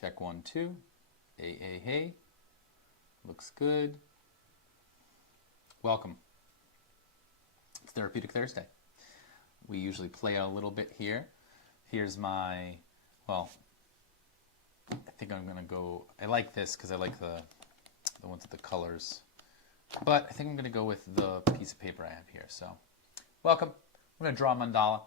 Check 1, 2. Hey, hey, hey. Looks good. Welcome. It's Therapeutic Thursday. We usually play a little bit here. Here's my, well, I think I'm going to go, I like this because I like the ones with the colors. But I think I'm going to go with the piece of paper I have here. So, welcome. I'm going to draw a mandala.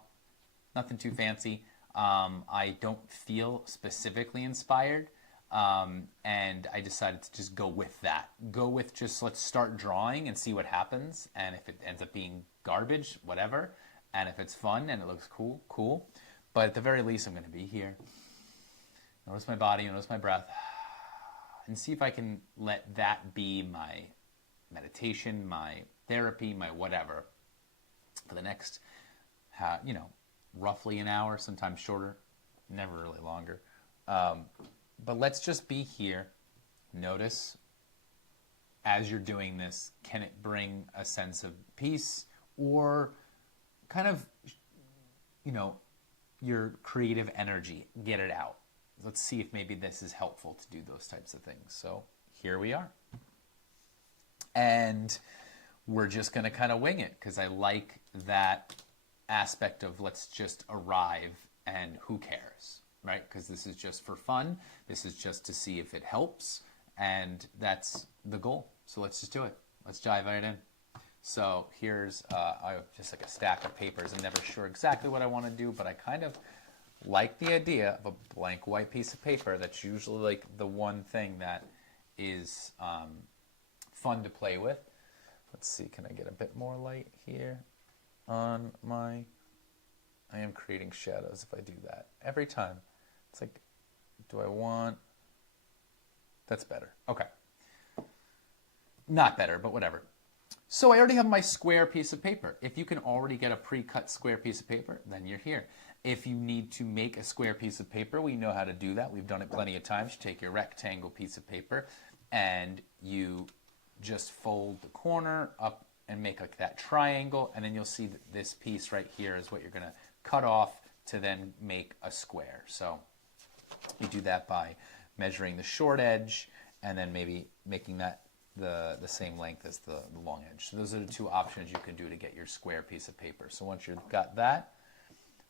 Nothing too fancy. I don't feel specifically inspired. And I decided to just go with that. Go with just let's start drawing and see what happens. And if it ends up being garbage, whatever. And if it's fun and it looks cool, cool. But at the very least, I'm going to be here. Notice my body, notice my breath. And see if I can let that be my meditation, my therapy, my whatever. For the next, roughly an hour, sometimes shorter, never really longer. But let's just be here. Notice as you're doing this, can it bring a sense of peace or kind of, your creative energy, get it out. Let's see if maybe this is helpful to do those types of things. So here we are. And we're just going to kind of wing it because I like that aspect of let's just arrive and who cares, right? Because this is just for fun. This is just to see if it helps. And that's the goal. So let's just do it. Let's dive right in. So here's just like a stack of papers. I'm never sure exactly what I want to do, but I kind of like the idea of a blank white piece of paper. That's usually like the one thing that is fun to play with. Let's see, can I get a bit more light here on my... I am creating shadows if I do that. Every time. It's like, do I want... That's better. Okay. Not better, but whatever. So I already have my square piece of paper. If you can already get a pre-cut square piece of paper, then you're here. If you need to make a square piece of paper, we know how to do that. We've done it plenty of times. You take your rectangle piece of paper and you just fold the corner up and make like that triangle, and then you'll see that this piece right here is what you're going to cut off to then make a square. So you do that by measuring the short edge and then maybe making that the same length as the long edge. So those are the two options you can do to get your square piece of paper. So once you've got that,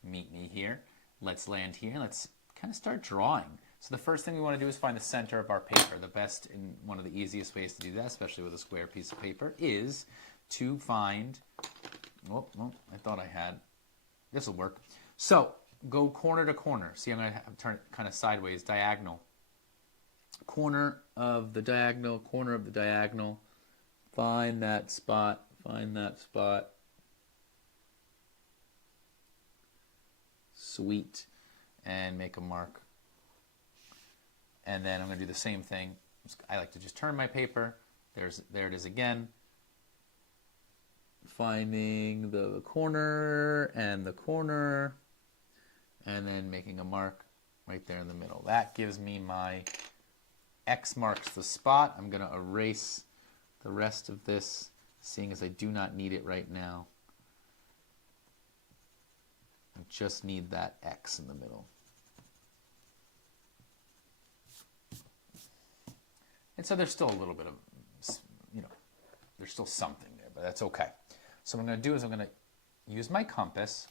meet me here. Let's land here. Let's kind of start drawing. So the first thing we want to do is find the center of our paper. The best and one of the easiest ways to do that, especially with a square piece of paper, is to find, I thought I had, this will work. So go corner to corner. See, I'm going to turn it kind of sideways, diagonal. Corner of the diagonal, corner of the diagonal. Find that spot, find that spot. Sweet. And make a mark. And then I'm going to do the same thing. I like to just turn my paper. There it is again. Finding the corner, and then making a mark right there in the middle. That gives me my X marks the spot. I'm going to erase the rest of this, seeing as I do not need it right now. I just need that X in the middle. And so there's still a little bit of, there's still something there, but that's okay. So what I'm going to do is I'm going to use my compass.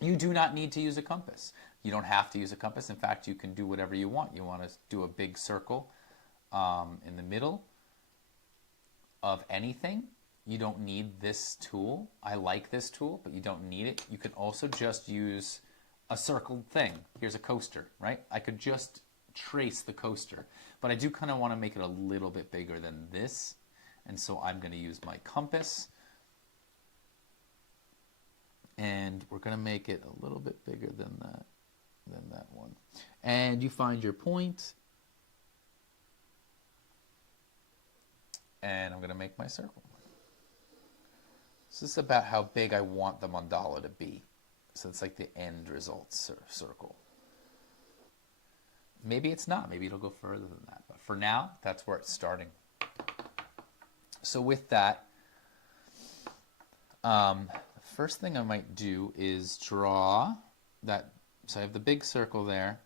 You do not need to use a compass. You don't have to use a compass. In fact, you can do whatever you want. You want to do a big circle in the middle of anything. You don't need this tool. I like this tool, but you don't need it. You can also just use a circled thing. Here's a coaster, right? I could just trace the coaster, but I do kind of want to make it a little bit bigger than this, and so I'm going to use my compass, and we're going to make it a little bit bigger than that one. And you find your point, and I'm going to make my circle. So this is about how big I want the mandala to be. So it's like the end result circle. Maybe it's not. Maybe it'll go further than that. But for now, that's where it's starting. So with that, the first thing I might do is draw that. So I have the big circle there.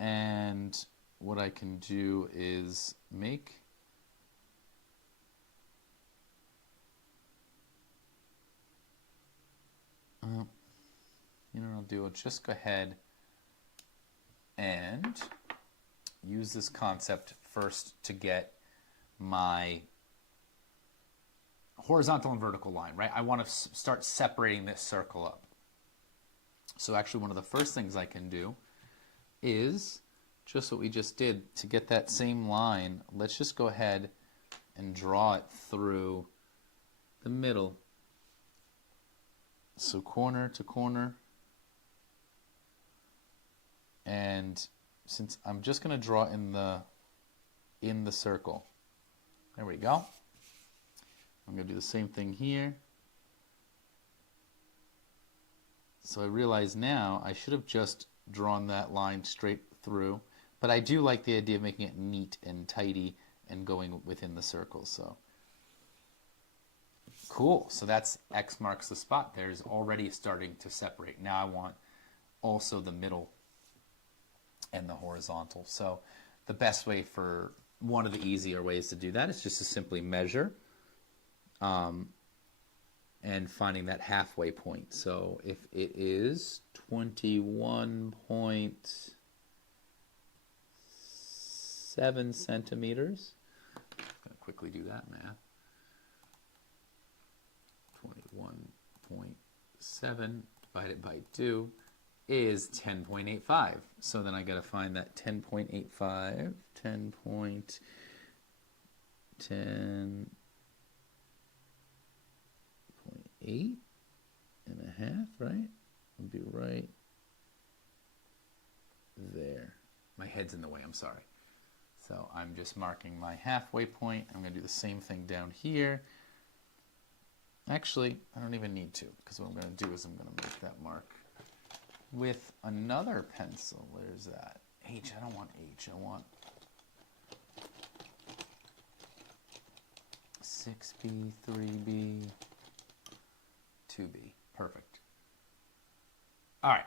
And what I can do is make you know what I'll do? I'll just go ahead and use this concept first to get my horizontal and vertical line, right? I want to start separating this circle up. So actually one of the first things I can do is just what we just did. To get that same line, let's just go ahead and draw it through the middle. So corner to corner. And since I'm just going to draw in the circle. There we go. I'm going to do the same thing here. So I realize now I should have just drawn that line straight through, but I do like the idea of making it neat and tidy and going within the circle. So cool. So that's X marks the spot. There's already starting to separate. Now I want also the middle and the horizontal. So the best way, for one of the easier ways to do that, is just to simply measure and finding that halfway point. So if it is 21.7 centimeters, I'm going to quickly do that math. 21.7 divided by 2 is 10.85. So then I got to find that 10.85, 10.8 and a half, right? Would be right there. My head's in the way, I'm sorry. So I'm just marking my halfway point. I'm going to do the same thing down here. Actually, I don't even need to, because what I'm going to do is I'm going to make that mark with another pencil. Where's that? H. I don't want H. I want 6B, 3B, 2B. Perfect. All right.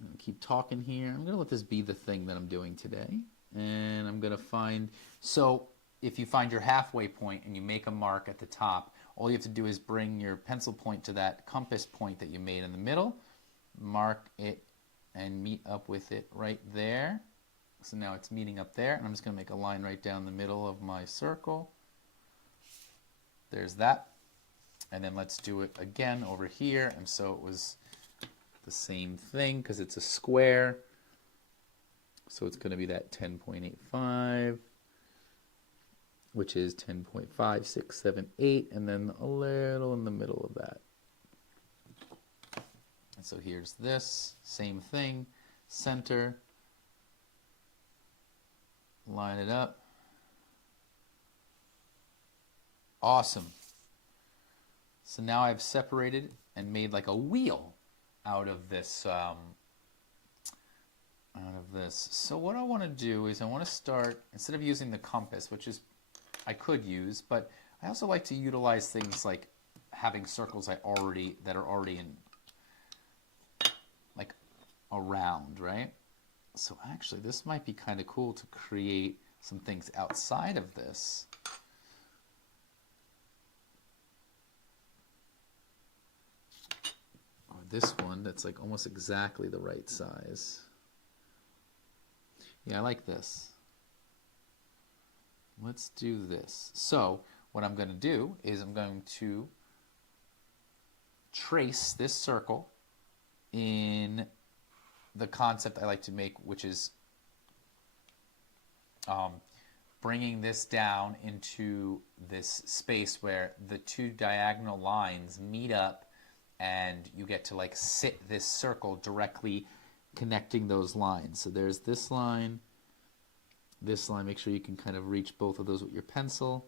I'm going to keep talking here. I'm going to let this be the thing that I'm doing today. And I'm going to find, so if you find your halfway point and you make a mark at the top, all you have to do is bring your pencil point to that compass point that you made in the middle, mark it and meet up with it right there. So now it's meeting up there, and I'm just going to make a line right down the middle of my circle. There's that. And then let's do it again over here. And so it was the same thing because it's a square. So it's going to be that 10.85, which is 10.5, 6, 7, 8, and then a little in the middle of that. And so here's this, same thing, center, line it up. Awesome. So now I've separated and made like a wheel out of this. So what I want to do is I want to start, instead of using the compass, which is I could use, but I also like to utilize things like having circles that are already in, like, around, right? So actually this might be kind of cool to create some things outside of this. Or this one that's like almost exactly the right size. Yeah, I like this. Let's do this. So what I'm going to do is I'm going to trace this circle in the concept I like to make, which is bringing this down into this space where the two diagonal lines meet up, and you get to like sit this circle directly connecting those lines. So there's this line, make sure you can kind of reach both of those with your pencil,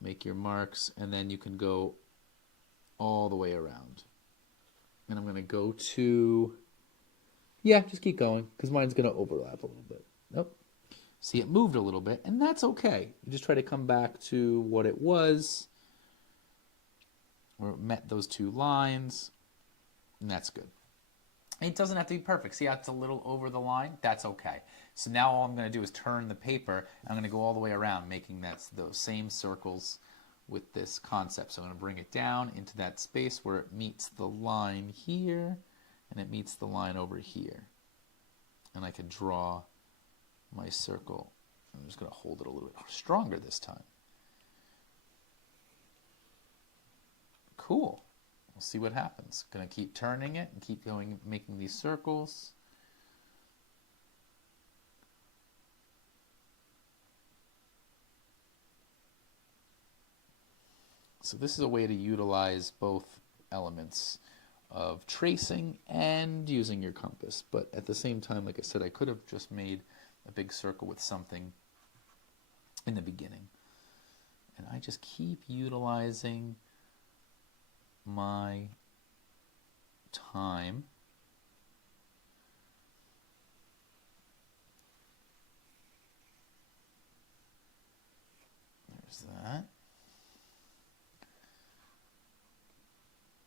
make your marks, and then you can go all the way around. And I'm going to go to, yeah, just keep going, because mine's going to overlap a little bit. Nope. See, it moved a little bit, and that's okay. You just try to come back to what it was, where it met those two lines, and that's good. It doesn't have to be perfect. See how it's a little over the line? That's okay. So now all I'm going to do is turn the paper. I'm going to go all the way around, making those same circles with this concept. So I'm going to bring it down into that space where it meets the line here, and it meets the line over here. And I can draw my circle. I'm just going to hold it a little bit stronger this time. Cool. We'll see what happens. Going to keep turning it and keep going, making these circles. So this is a way to utilize both elements of tracing and using your compass. But at the same time, like I said, I could have just made a big circle with something in the beginning. And I just keep utilizing my time. There's that.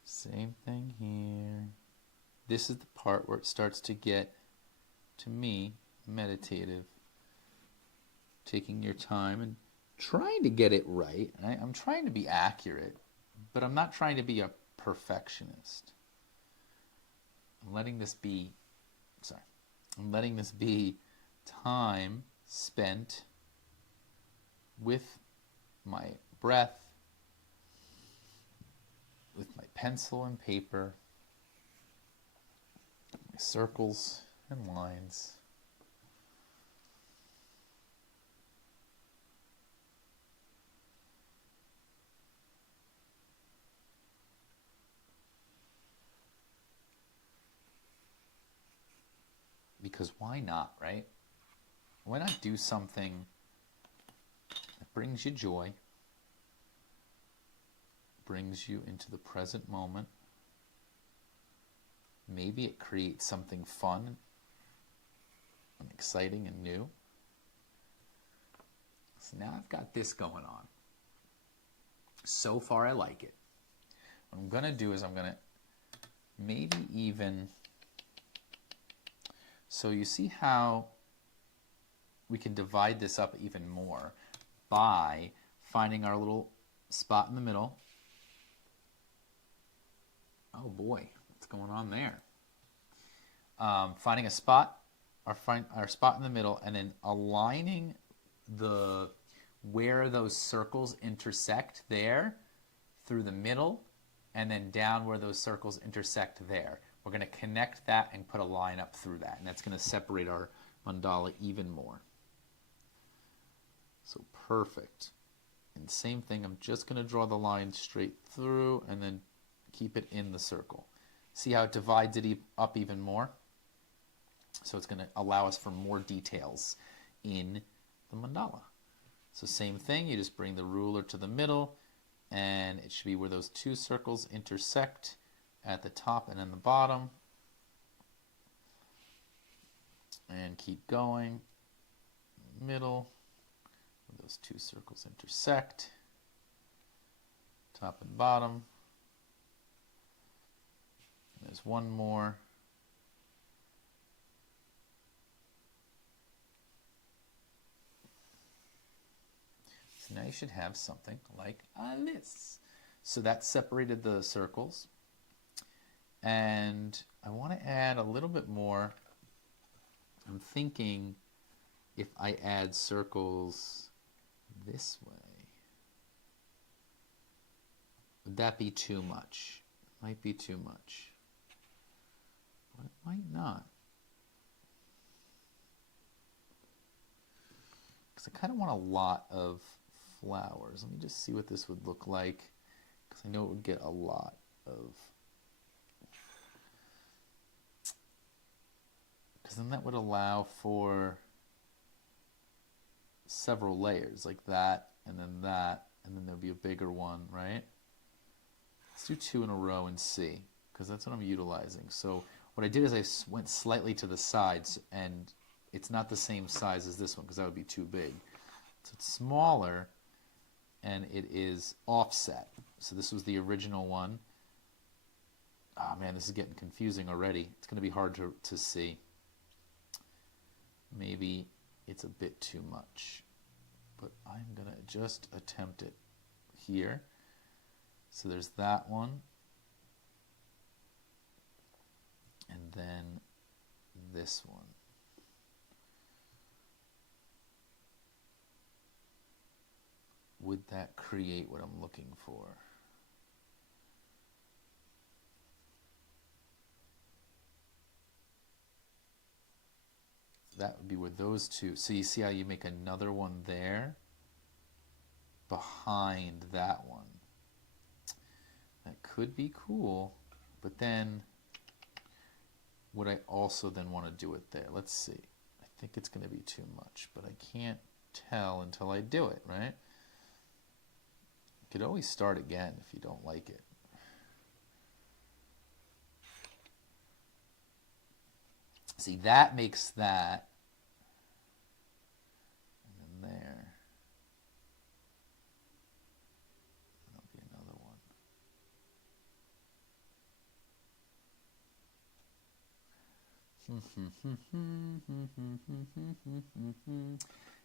Same thing here. This is the part where it starts to get, to me, meditative. Taking your time and trying to get it right. I'm trying to be accurate, but I'm not trying to be a perfectionist. I'm letting this be time spent with my breath, with my pencil and paper, my circles and lines. Because why not, right? Why not do something that brings you joy, brings you into the present moment? Maybe it creates something fun and exciting and new. So now I've got this going on. So far I like it. What I'm going to do is I'm going to maybe even... So you see how we can divide this up even more by finding our little spot in the middle. Oh boy, what's going on there? Finding a spot, our spot in the middle, and then aligning where those circles intersect there through the middle, and then down where those circles intersect there. We're going to connect that and put a line up through that, and that's going to separate our mandala even more. So perfect. And same thing, I'm just going to draw the line straight through and then keep it in the circle. See how it divides it up even more? So it's going to allow us for more details in the mandala. So same thing, you just bring the ruler to the middle, and it should be where those two circles intersect at the top and then the bottom. And keep going. Middle, where those two circles intersect. Top and bottom. And there's one more. So now you should have something like this. So that separated the circles. And I want to add a little bit more. I'm thinking if I add circles this way, would that be too much? It might be too much. But it might not. Because I kind of want a lot of flowers. Let me just see what this would look like. Because I know it would get a lot of... Because then that would allow for several layers, like that, and then there would be a bigger one, right? Let's do two in a row and see, because that's what I'm utilizing. So what I did is I went slightly to the sides, and it's not the same size as this one, because that would be too big. So it's smaller, and it is offset. So this was the original one. Oh man, this is getting confusing already. It's going to be hard to see. Maybe it's a bit too much, but I'm going to just attempt it here. So there's that one. And then this one. Would that create what I'm looking for? That would be where those two, so you see how you make another one there behind that one. That could be cool, but then would I also then want to do it there? Let's see. I think it's going to be too much, but I can't tell until I do it, right? You could always start again if you don't like it. See, that makes that, and then there. That'll be another one.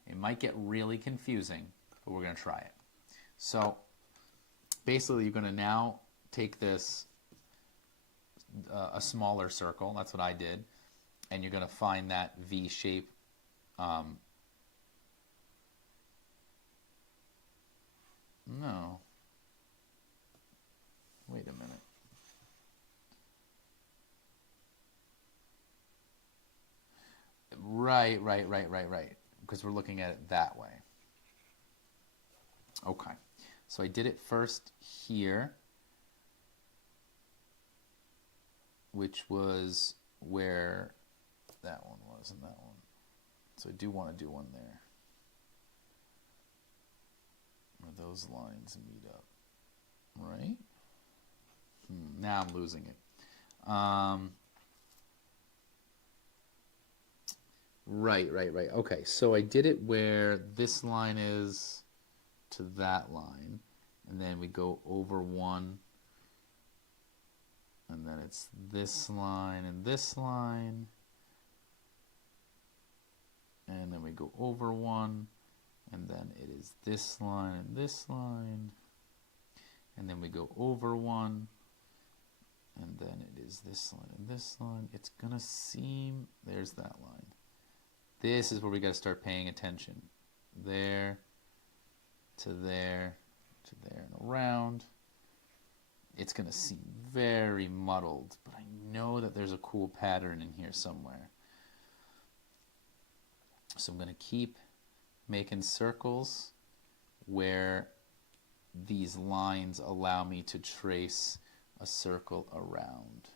It might get really confusing, but we're going to try it. So basically, you're going to now take this, a smaller circle, that's what I did, and you're going to find that V shape. No. Wait a minute. Right. Because we're looking at it that way. Okay. So I did it first here, which was where that one was and that one. So I do want to do one there, where those lines meet up, right? Now I'm losing it. Right. Okay, so I did it where this line is to that line, and then we go over one, and then it's this line and this line, and then we go over one, and then it is this line and this line, and then we go over one, and then it is this line and this line. It's gonna seem, there's that line. This is where we got to start paying attention. There to there to there and around. It's going to seem very muddled, but I know that there's a cool pattern in here somewhere. So I'm going to keep making circles where these lines allow me to trace a circle around.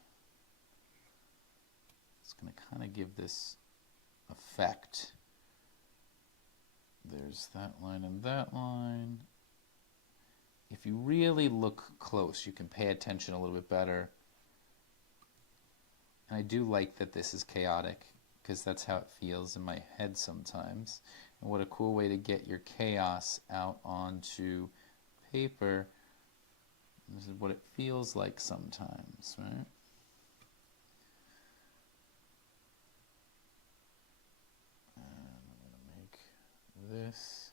It's going to kind of give this effect. There's that line and that line. If you really look close, you can pay attention a little bit better. And I do like that this is chaotic, because that's how it feels in my head sometimes. And what a cool way to get your chaos out onto paper. This is what it feels like sometimes, right? This,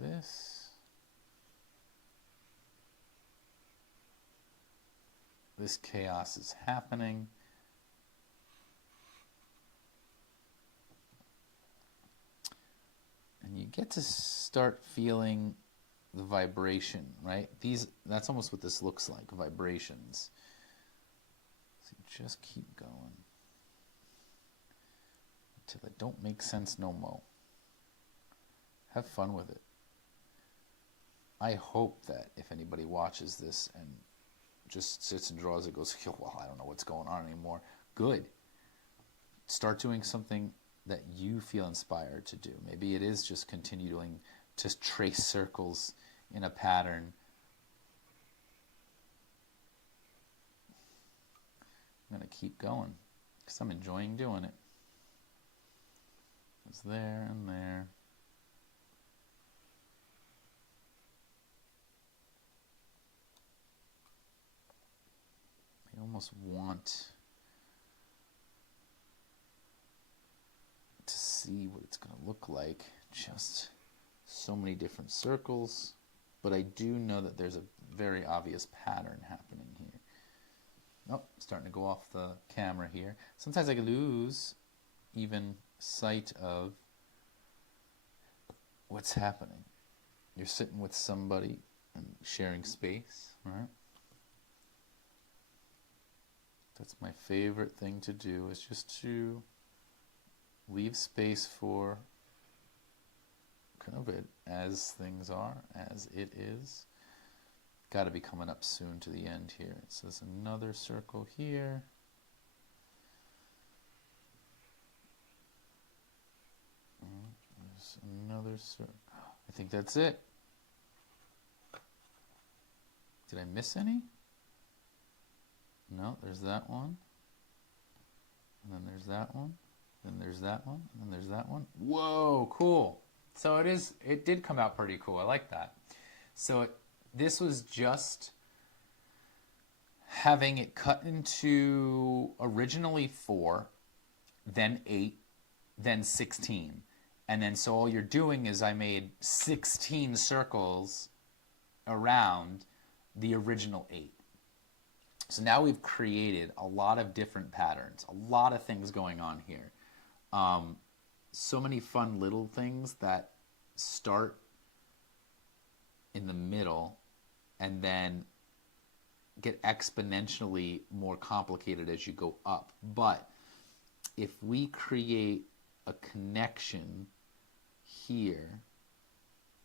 this. This chaos is happening. And you get to start feeling the vibration, right? That's almost what this looks like, vibrations. So you just keep going until it don't make sense no more. Have fun with it. I hope that if anybody watches this and just sits and draws it, goes, well, I don't know what's going on anymore. Good. Start doing something that you feel inspired to do. Maybe it is just continuing to trace circles in a pattern. I'm going to keep going because I'm enjoying doing it. It's there and there. almost want to see what it's going to look like. Just so many different circles, but I do know that there's a very obvious pattern happening here. Oh, starting to go off the camera here. Sometimes I can lose even sight of what's happening. You're sitting with somebody and sharing space, right? That's my favorite thing to do, is just to leave space for kind of it as things are, as it is. Got to be coming up soon to the end here. It says another circle here. There's another circle. I think that's it. Did I miss any? No, there's that one. And then there's that one. Then there's that one. And then there's that one. Whoa, cool. So it did come out pretty cool. I like that. So this was just having it cut into originally 4, then 8, then 16. And then so all you're doing is I made 16 circles around the original 8. So now we've created a lot of different patterns, a lot of things going on here. So many fun little things that start in the middle and then get exponentially more complicated as you go up. But if we create a connection here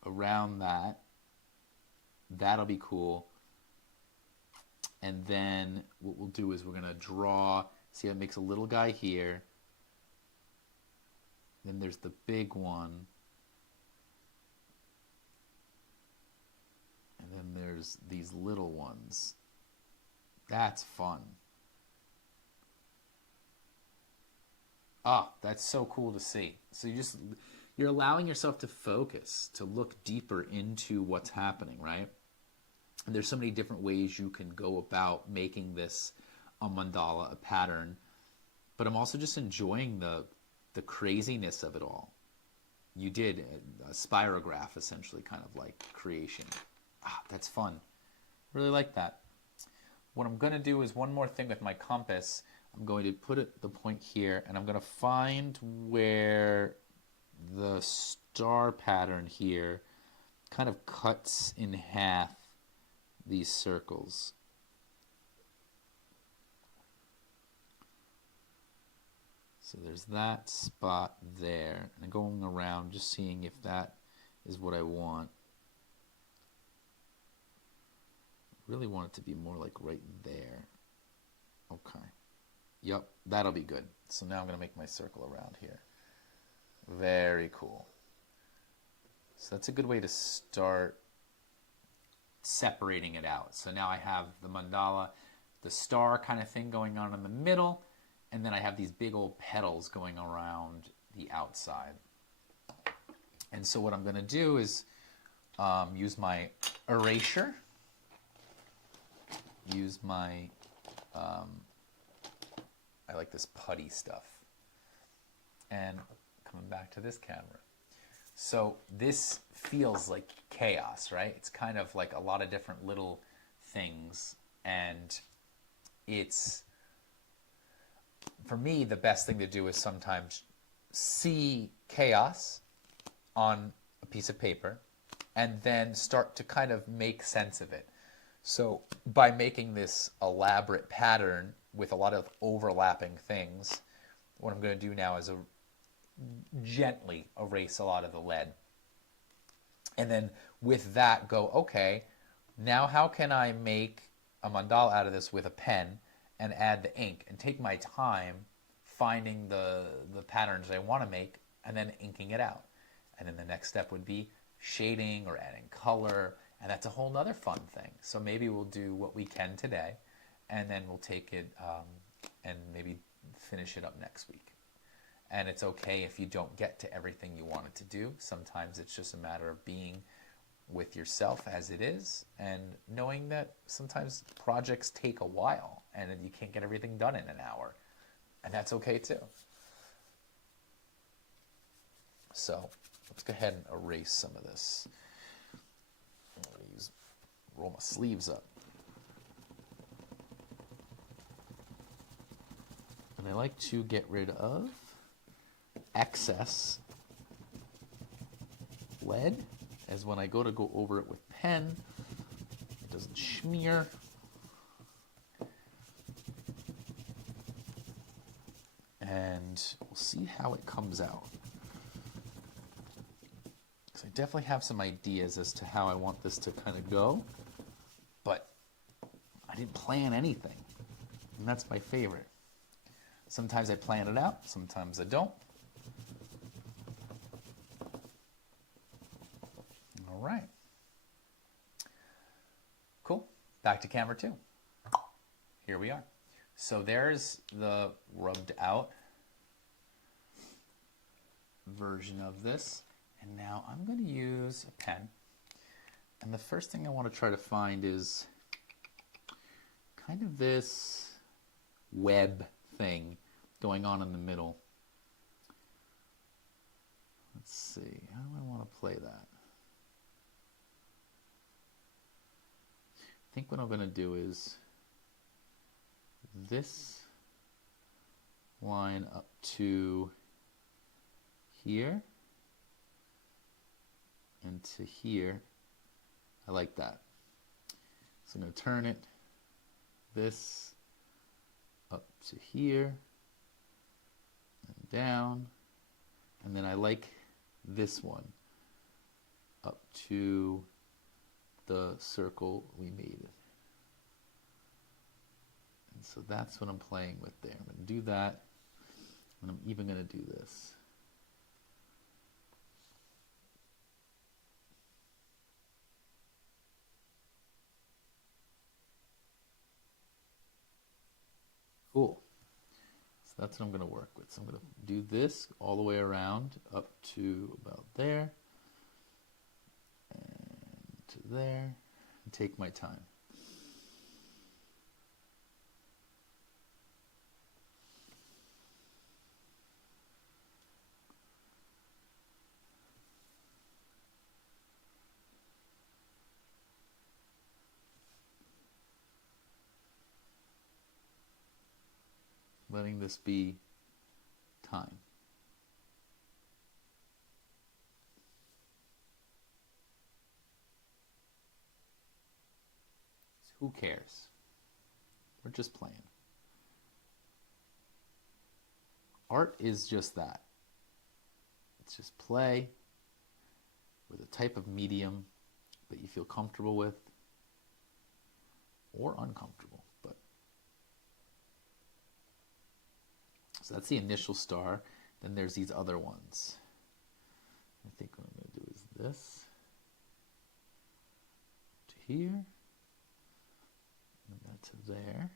around that, that'll be cool. And then what we'll do is we're going to draw, see how it makes a little guy here. Then there's the big one. And then there's these little ones. That's fun. Ah, that's so cool to see. So you're allowing yourself to focus, to look deeper into what's happening, right? And there's so many different ways you can go about making this a mandala, a pattern. But I'm also just enjoying the craziness of it all. You did a spirograph, essentially, kind of like creation. Ah, that's fun. Really like that. What I'm going to do is one more thing with my compass. I'm going to put the point here, and I'm going to find where the star pattern here kind of cuts in half these circles. So there's that spot there, and I'm going around just seeing if that is what I want. I really want it to be more like right there. Okay. Yep, that'll be good. So now I'm going to make my circle around here. Very cool. So that's a good way to start separating it out. So now I have the mandala, the star kind of thing going on in the middle, and then I have these big old petals going around the outside. And so what I'm going to do is use my erasure, use my, I like this putty stuff, and coming back to this camera. So this feels like chaos, right? It's kind of like a lot of different little things, and it's, for me, the best thing to do is sometimes see chaos on a piece of paper and then start to kind of make sense of it. So by making this elaborate pattern with a lot of overlapping things, what I'm going to do now is gently erase a lot of the lead. And then with that go, okay, now how can I make a mandala out of this with a pen and add the ink and take my time finding the patterns I want to make and then inking it out. And then the next step would be shading or adding color, and that's a whole nother fun thing. So maybe we'll do what we can today, and then we'll take it and maybe finish it up next week. And it's okay if you don't get to everything you wanted to do. Sometimes it's just a matter of being with yourself as it is, and knowing that sometimes projects take a while and you can't get everything done in an hour, and that's okay too. So let's go ahead and erase some of this. I'm going to roll my sleeves up. And I like to get rid of excess lead, as when I go over it with pen, it doesn't smear. And we'll see how it comes out. So I definitely have some ideas as to how I want this to kind of go, but I didn't plan anything, and that's my favorite. Sometimes I plan it out, sometimes I don't. All right. Cool. Back to camera 2. Here we are. So there's the rubbed out version of this. And now I'm going to use a pen. And the first thing I want to try to find is kind of this web thing going on in the middle. Let's see, how do I want to play that? I think what I'm going to do is this line up to here and to here. I like that. So I'm going to turn it this up to here and down, and then I like this one up to the circle we made. And so that's what I'm playing with there. I'm going to do that, and I'm even going to do this. Cool. So that's what I'm going to work with. So I'm going to do this all the way around up to about there and to there, and take my time. Letting this be time. Who cares? We're just playing. Art is just that. It's just play with a type of medium that you feel comfortable with or uncomfortable. So that's the initial star. Then there's these other ones. I think what I'm going to do is this to here, and that to there,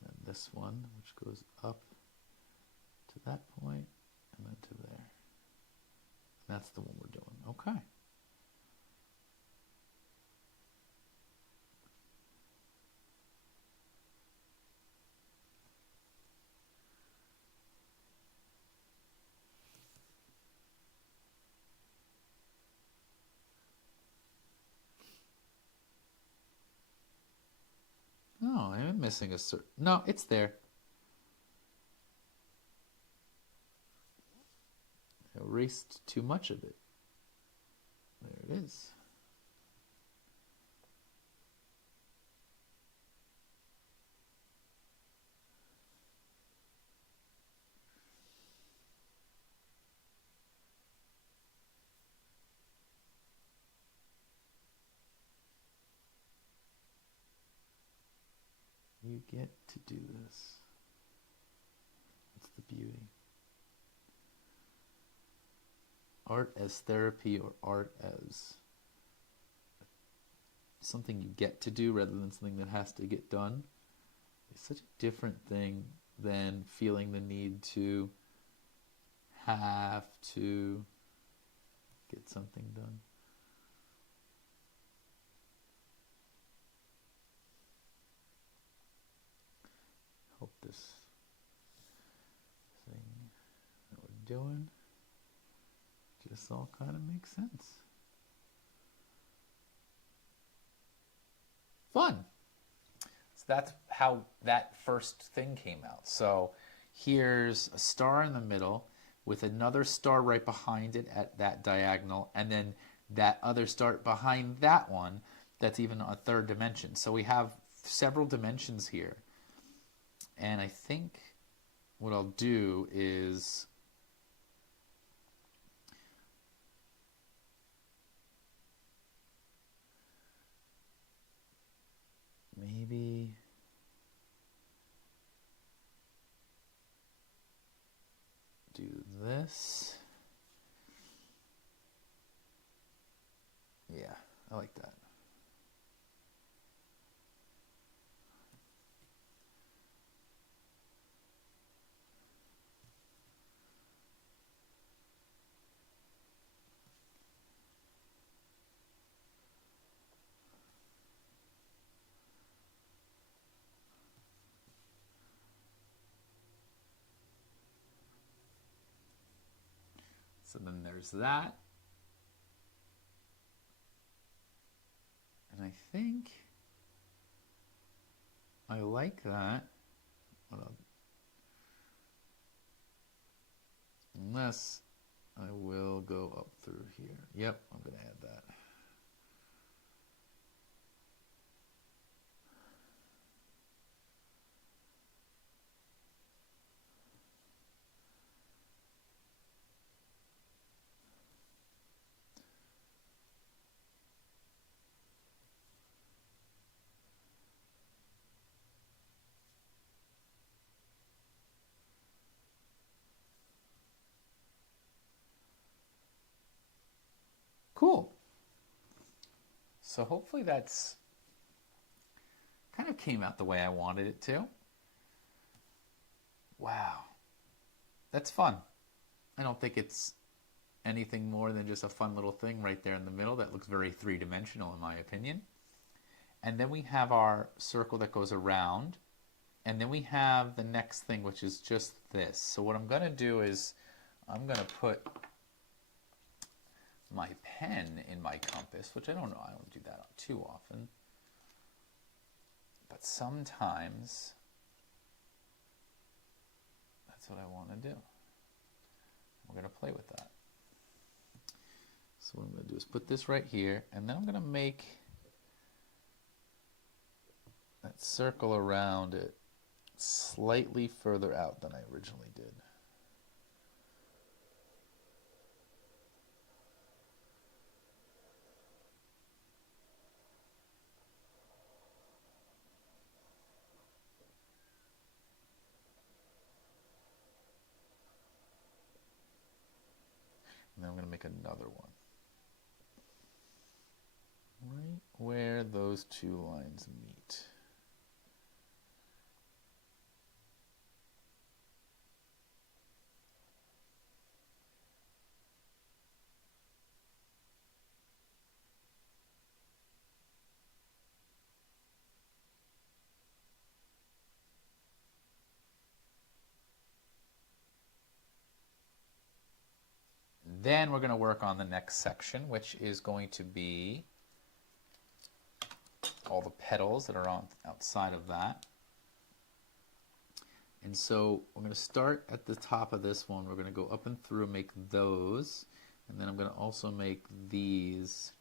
and then this one, which goes up to that point, and then to there. And that's the one we're doing. Okay. No, I'm missing a certain... No, it's there. I erased too much of it. There it is. You get to do this. That's the beauty. Art as therapy, or art as something you get to do rather than something that has to get done, is such a different thing than feeling the need to have to get something done. hope this thing that we're doing just all kind of makes sense. Fun. So that's how that first thing came out. So here's a star in the middle with another star right behind it at that diagonal, and then that other star behind that one that's even a third dimension. So we have several dimensions here. And I think what I'll do is maybe do this. Yeah, I like that. So then there's that. And I think I like that. Unless I will go up through here. Yep, I'm going to add that. Cool. So hopefully that's kind of came out the way I wanted it to. Wow. That's fun. I don't think it's anything more than just a fun little thing right there in the middle that looks very three-dimensional in my opinion. And then we have our circle that goes around. And then we have the next thing, which is just this. So what I'm going to do is I'm going to put my pen in my compass, which I don't do that too often. But sometimes that's what I want to do. We're going to play with that. So what I'm going to do is put this right here, and then I'm going to make that circle around it slightly further out than I originally did. And then I'm going to make another one. Right where those two lines meet. Then we're going to work on the next section, which is going to be all the petals that are on outside of that. And so we're going to start at the top of this one. We're going to go up and through and make those. And then I'm going to also make these.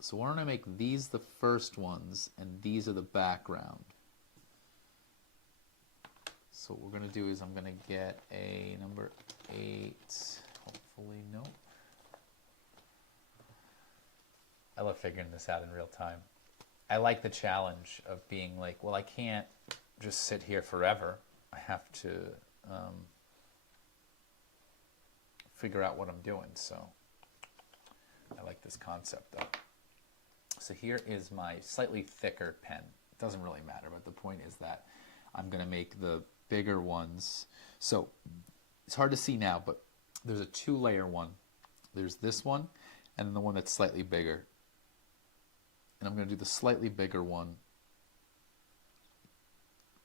So why don't I make these the first ones, and these are the background. So what we're going to do is I'm going to get a number 8, hopefully, nope. I love figuring this out in real time. I like the challenge of being like, well, I can't just sit here forever. I have to figure out what I'm doing. So I like this concept though. So here is my slightly thicker pen. It doesn't really matter, but the point is that I'm going to make the bigger ones. So it's hard to see now, but there's a 2-layer one. There's this one, and then the one that's slightly bigger. And I'm going to do the slightly bigger one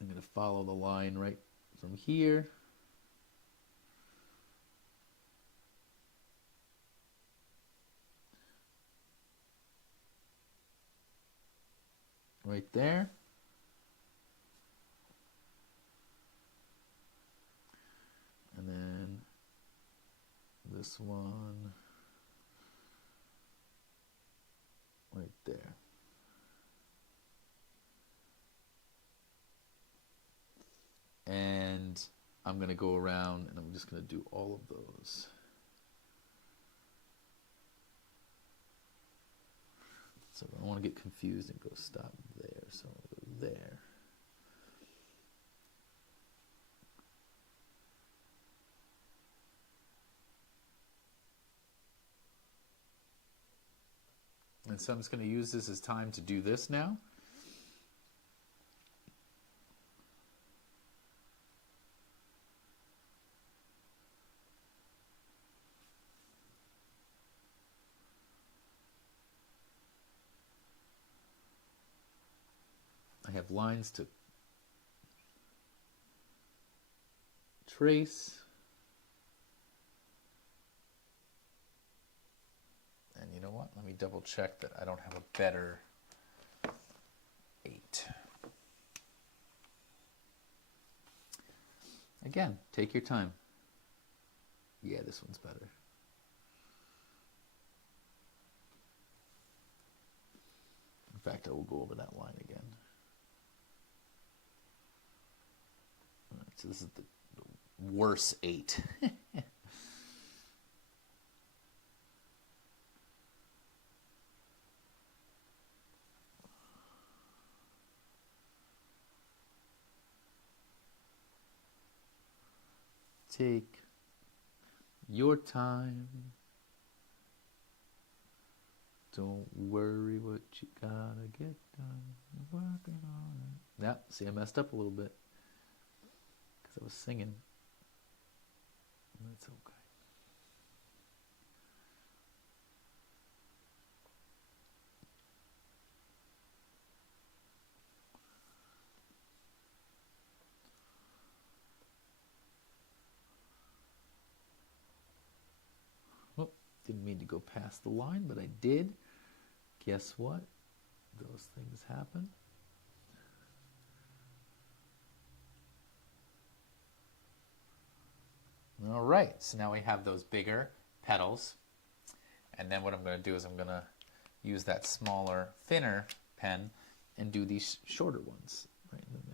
I'm going to follow the line right from here. Right there. And then this one right there. And I'm going to go around and I'm just going to do all of those. So I don't want to get confused and go stop there. So I'll go there. And so I'm just going to use this as time to do this now. I have lines to trace. And you know what? Let me double check that I don't have a better 8. Again, take your time. Yeah, this one's better. In fact, I will go over that line again. All right, so this is the worse 8. Take your time. Don't worry what you gotta get done. You're working on it. Yeah, see, I messed up a little bit because I was singing. That's okay. Didn't mean to go past the line, but I did. Guess what? Those things happen. All right, so now we have those bigger petals. And then what I'm going to do is I'm going to use that smaller, thinner pen and do these shorter ones right in the middle.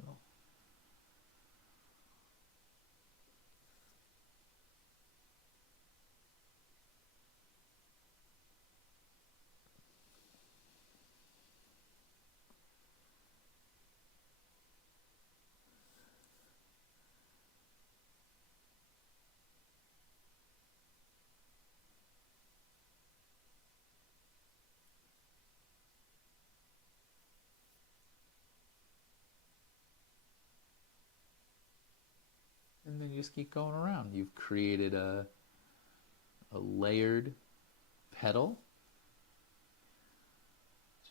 And then you just keep going around. You've created a layered petal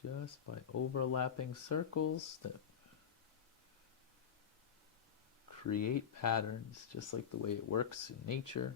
just by overlapping circles that create patterns just like the way it works in nature.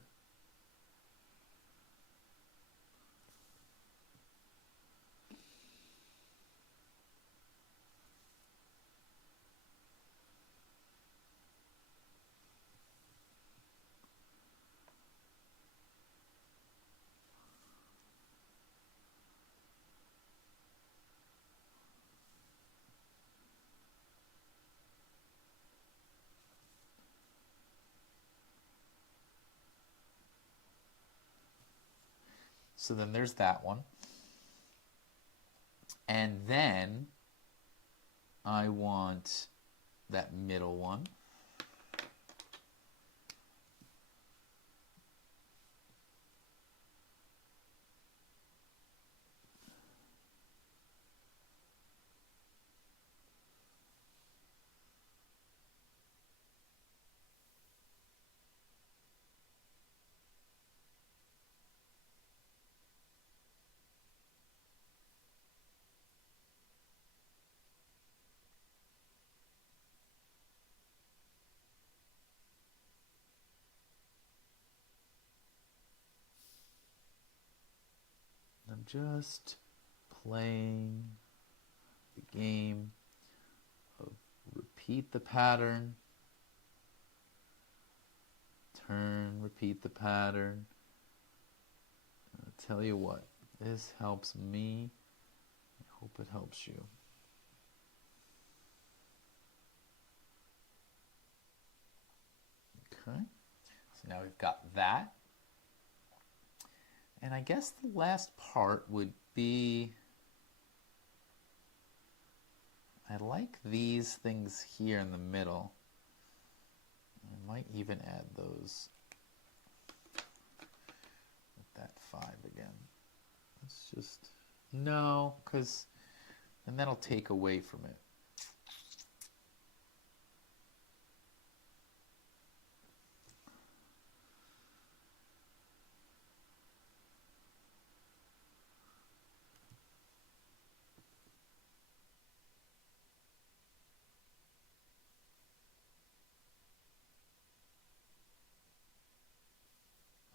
So then there's that one. And then I want that middle one. just playing the game of repeat the pattern, turn, repeat the pattern. I'll tell you what, this helps me. I hope it helps you. Okay, so now we've got that. And I guess the last part would be, I like these things here in the middle. I might even add those with that 5 again. Let's just, no, because then that'll take away from it.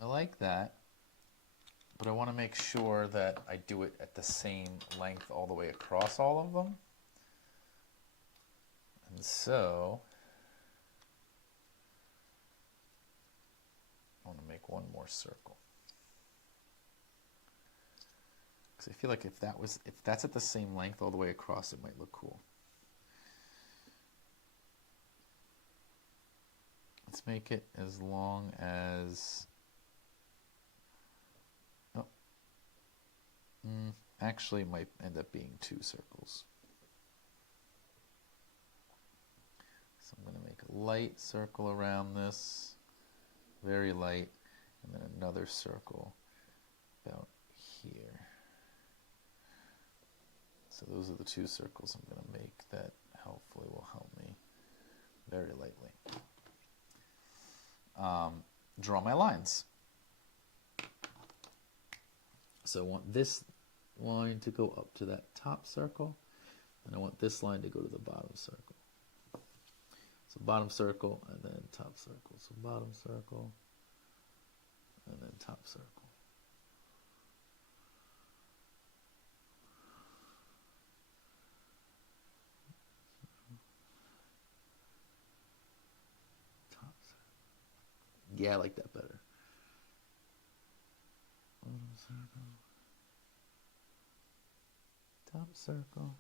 I like that, but I want to make sure that I do it at the same length all the way across all of them. And so I want to make one more circle. Because I feel like if that's at the same length all the way across, it might look cool. Let's make it as long as, actually it might end up being 2 circles. So I'm going to make a light circle around this, very light, and then another circle about here. So those are the 2 circles I'm going to make that hopefully will help me very lightly. Draw my lines. So I want this line to go up to that top circle, and I want this line to go to the bottom circle. So bottom circle and then top circle. So bottom circle and then top circle. Top circle. Yeah, I like that better. Bottom circle. Top circle.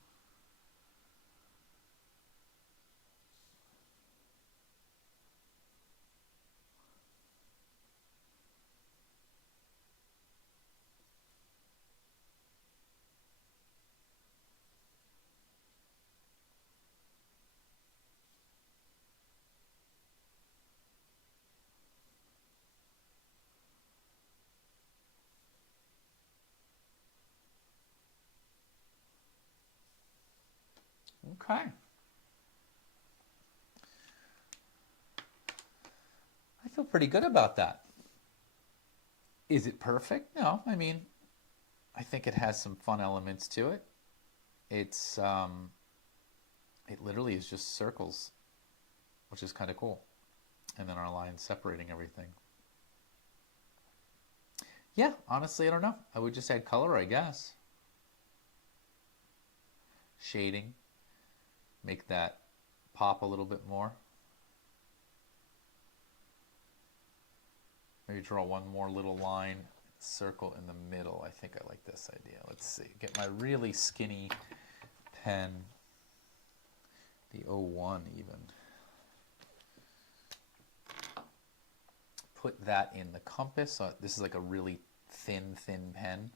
Okay. I feel pretty good about that. Is it perfect? No. I mean, I think it has some fun elements to it. It's it literally is just circles, which is kind of cool. And then our lines separating everything. Yeah, honestly, I don't know. I would just add color, I guess. Shading. Make that pop a little bit more. Maybe draw one more little line, circle in the middle. I think I like this idea. Let's see. Get my really skinny pen, the 01 even. Put that in the compass. So this is like a really thin pen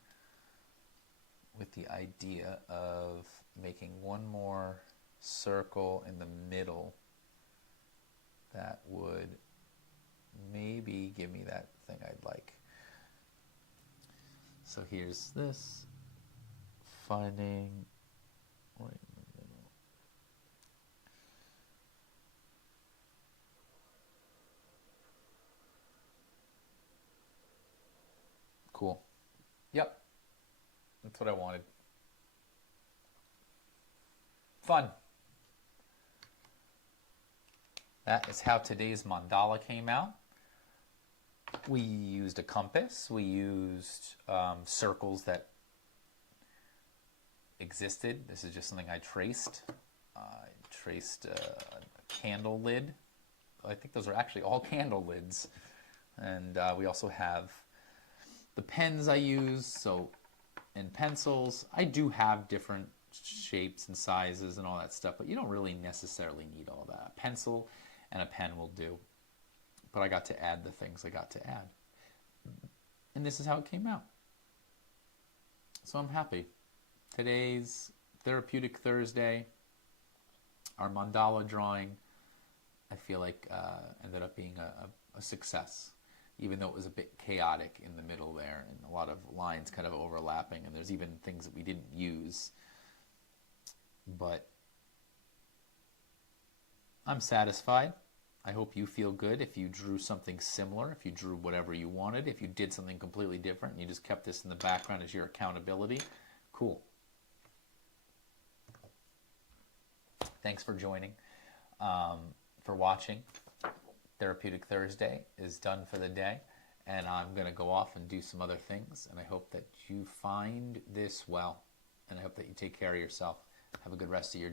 with the idea of making one more circle in the middle that would maybe give me that thing I'd like. So here's this, finding right in the middle. Cool. Yep. That's what I wanted. Fun. That is how today's mandala came out. We used a compass. We used circles that existed. This is just something I traced. I traced a candle lid. I think those are actually all candle lids. And we also have the pens I use, and pencils. I do have different shapes and sizes and all that stuff, but you don't really necessarily need all that. A pencil and a pen will do. But I got to add the things I got to add. And this is how it came out. So I'm happy. Today's Therapeutic Thursday, our mandala drawing, I feel like ended up being a success, even though it was a bit chaotic in the middle there and a lot of lines kind of overlapping, and there's even things that we didn't use. But I'm satisfied. I hope you feel good if you drew something similar, if you drew whatever you wanted, if you did something completely different and you just kept this in the background as your accountability. Cool. Thanks for joining, for watching. Therapeutic Thursday is done for the day, and I'm going to go off and do some other things, and I hope that you find this well, and I hope that you take care of yourself. Have a good rest of your day.